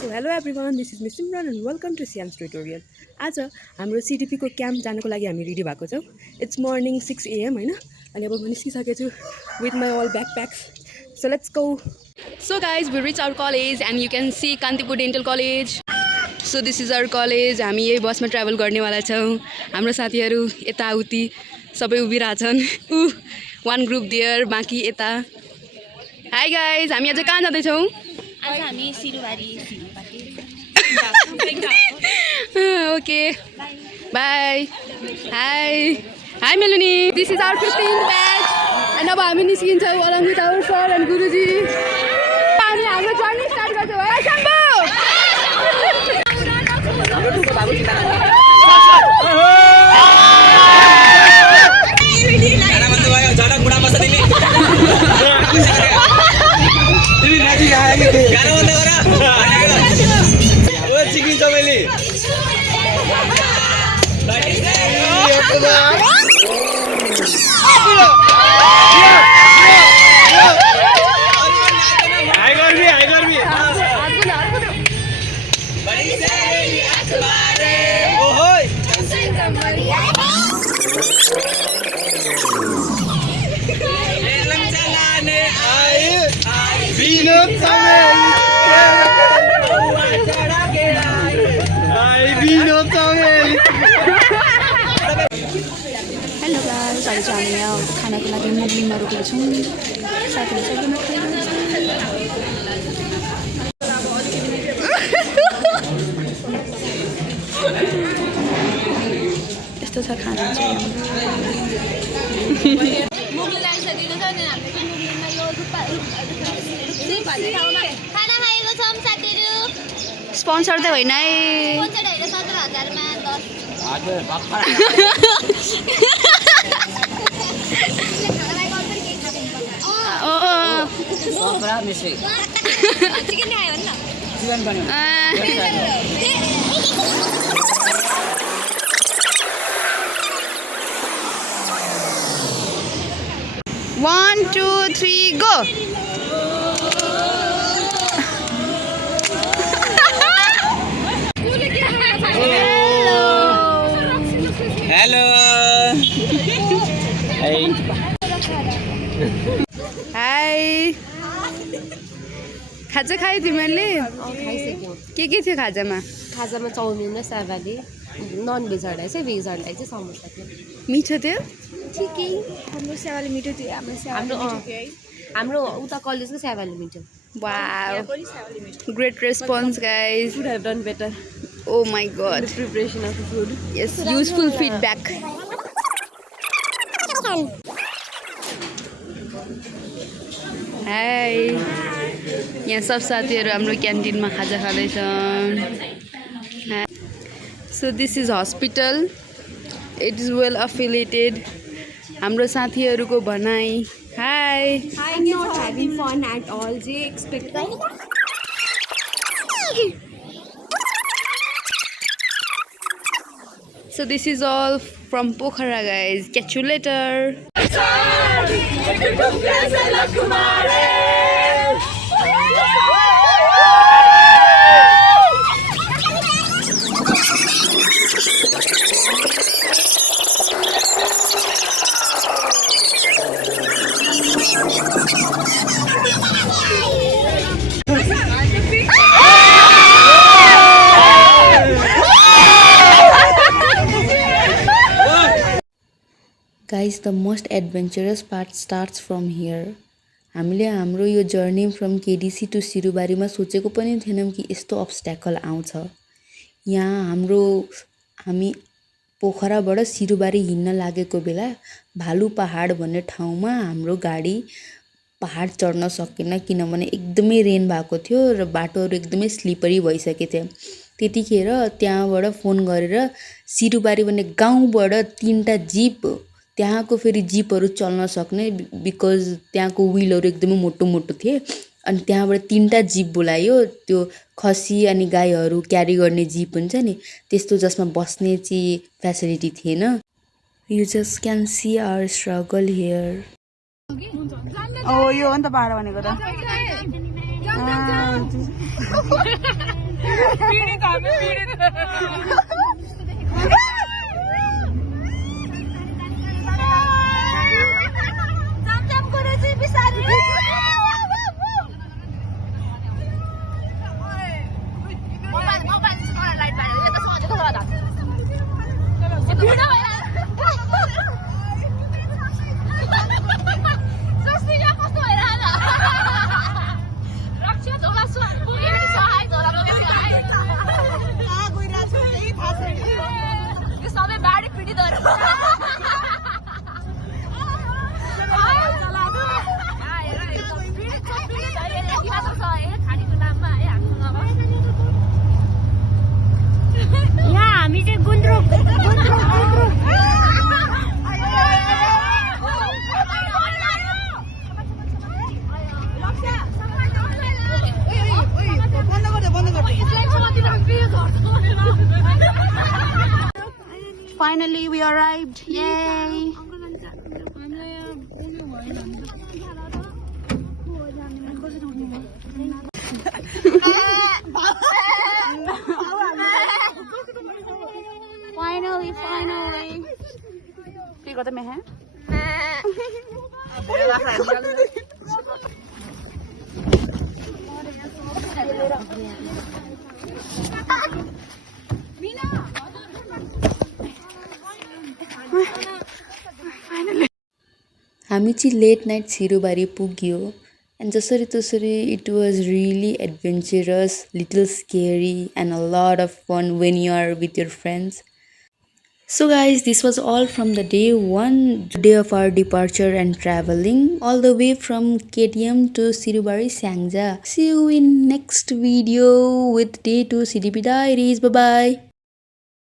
So hello everyone, this is Miss Simran and welcome to Siam's tutorial. आज हाम्रो CDP को camp जानको लागि हामी रेडी भएको छौं. It's morning 6 AM हैन अनि अब म निस्किसकेको छु with my all backpacks. So let's go. So guys, we reached our college and you can see Kantipur Dental College. So this is our college. हामी यही बसमा ट्राभल गर्नेवाला छौं. हाम्रो साथीहरु यता उति सबै उभिराछन्. One group there, बाकी यता. Hi guys, हामी आज कहाँ जाँदै छौं? आज हामी सिरुवारी Okay. Bye. Hi. Hi Melanie. This is our 15th batch. And now हामी निस्किन्छौं along with our sir and Guruji. हामी हाम्रो जर्नी स्टार्ट गर्छौं. है शम्भु. हेलो गाइस, आज हामी यहाँ खानाको लागि मुगलीमा रोकेको छौँ. साथीहरु सबैजना यस्तो छ खाना चाहिँ. मुगलीलाई सजिलो छ नि हामीले चाहिँ मुगलीमा यो खाना खाएको छौँ साथीहरु. स्पोन्सर त होइन है. स्पोन्सर होइन 17,000 मा 1, 2, 3, go. Hello. Hey. Hi. खाजा खाए तिमीले? खाइसक्यौँ. के थियो खाजामा? खाजामा चाउमिन र स्यावाली, नन भेजहरूलाई चाहिँ भेजहरूलाई चाहिँ समोसा थियो. मिठो थियो? ठिकै. हाम्रो स्यावाली मिठो थियो. हाम्रो उता कलेजको स्यावाली मिठो. Wow. Great response guys. Should have done better. Oh my god. The preparation of the food. Yes, useful feedback. Hi. यहाँ सब साथीहरु हाम्रो क्यान्टिनमा खाजा खाँदैछन्. So this is hospital. It is well affiliated. हाम्रो साथीहरुको भनाइ. Hi. I'm not having fun at all. They expect So this is all from Pokhara guys. Catch you later. Guys, the most adventurous part starts from here. हामीले हाम्रो यो journey from KDC to सिरुबारीमा सोचेको पनि थिएनौं कि यस्तो obstacle आउँछ. यहाँ हामी पोखराबाट सिरुबारी हिँड्न लागेको बेला भालु पहाड भन्ने ठाउँमा हाम्रो गाडी पहाड चढ्न सकेन किनभने एकदमै रेन भएको थियो र बाटोहरु एकदमै स्लिपरी भइसकेको थियो. त्यतिखेर त्यहाँबाट फोन गरेर सिरुबारी भन्ने गाउँबाट 3टा जीप त्यहाँको फेरि जीपहरु चल्न सक्ने बिकज त्यहाँको व्हीलहरु एकदमै मोटो मोटो थिए अनि त्यहाँबाट 3टा जीप बोलायो. त्यो खसी अनि गाईहरु क्यारी गर्ने जीप हुन्छ नि त्यस्तो जसमा बस्ने चाहिँ फ्यासिलिटी थिएन. You just can see our struggle here. Oh, you want the bar one? Finally, we arrived. Yay! Finally. কি কথা মে হ্যাঁ हामी चाहिँ लेट नाइट सिरुबारी पुग्यो एन्ड जसरी तसरी it was really adventurous little scary and a lot of fun when you are with your friends. So guys, this was all from the day 1, the day of our departure and traveling all the way from KTM to Sirubari Sangja. See you in next video with day 2 CDP Diaries. Bye bye.